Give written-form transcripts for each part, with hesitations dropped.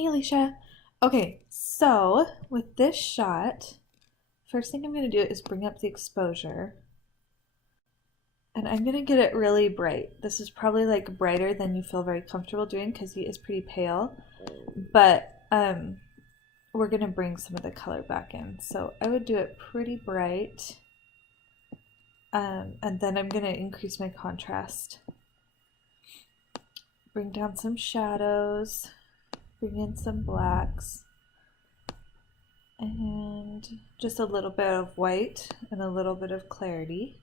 Hey Alicia. Okay, so with this shot, first thing I'm going to do is bring up the exposure. And I'm going to get it really bright. This is probably like brighter than you feel very comfortable doing because he is pretty pale. But we're going to bring some of the color back in. So I would do it pretty bright. And then I'm going to increase my contrast. Bring down some shadows. Bring in some blacks. And just a little bit of white and a little bit of clarity.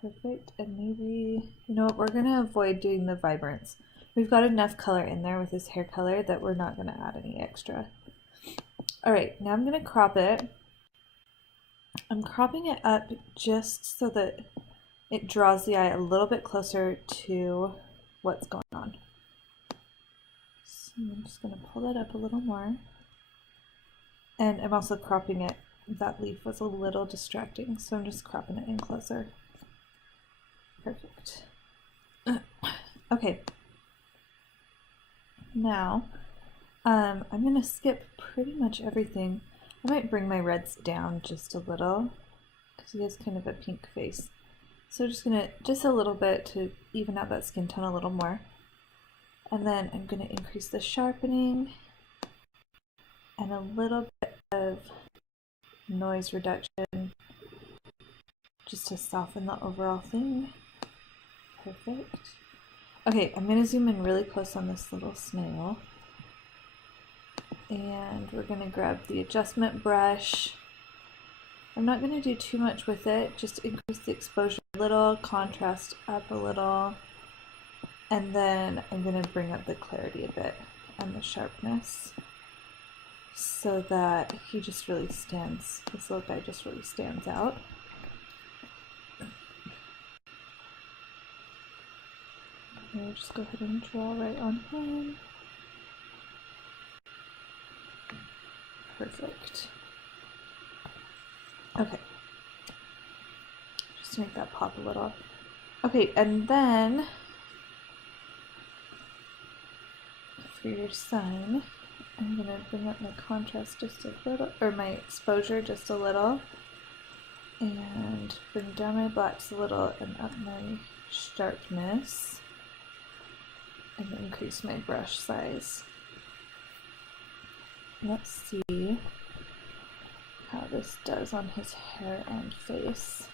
Perfect. And maybe, you know what, we're going to avoid doing the vibrance. We've got enough color in there with his hair color that we're not going to add any extra. Alright, now I'm going to crop it. I'm cropping it up just so that it draws the eye a little bit closer to what's going on. So I'm just going to pull that up a little more. And I'm also cropping it. That leaf was a little distracting, so I'm just cropping it in closer. Perfect. Okay. Now, I'm going to skip pretty much everything. I might bring my reds down just a little because he has kind of a pink face. So just a little bit to even out that skin tone a little more. And then I'm going to increase the sharpening and a little bit of noise reduction just to soften the overall thing. Perfect. Okay, I'm going to zoom in really close on this little snail. And we're going to grab the adjustment brush. I'm not going to do too much with it, just increase the exposure a little, contrast up a little, and then I'm going to bring up the clarity a bit and the sharpness so that he just really stands, this little guy just really stands out. We'll just go ahead and draw right on him. Perfect. Okay. Just to make that pop a little. Okay, and then for your sun, I'm going to bring up my contrast just a little, or my exposure just a little, and bring down my blacks a little and up my sharpness. And increase my brush size. Let's see how this does on his hair and face.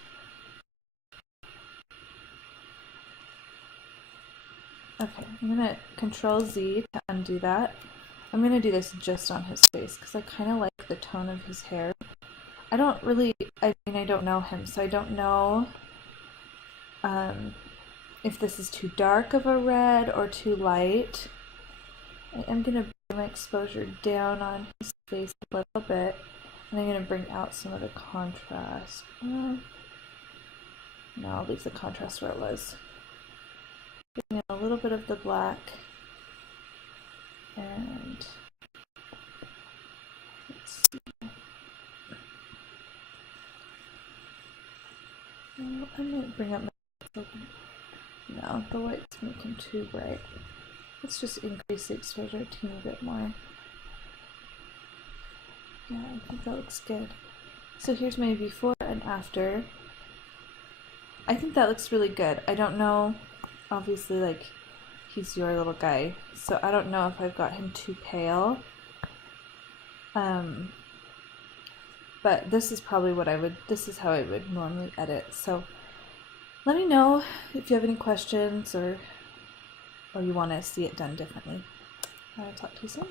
Okay, I'm going to Control Z to undo that. I'm going to do this just on his face because I kind of like the tone of his hair. I don't know him, so I don't know if this is too dark of a red or too light. I am going to bring my exposure down on his face a little bit, and I'm going to bring out some of the contrast. No, I'll leave the contrast where it was. Bring in a little bit of the black, and let's see. I might bring up my... No, the white's making too bright. Let's just increase the exposure a teeny bit more. Yeah, I think that looks good. So here's my before and after. I think that looks really good. I don't know, obviously, like, he's your little guy, so I don't know if I've got him too pale. But this is probably this is how I would normally edit, so let me know if you have any questions or you want to see it done differently. I'll talk to you soon.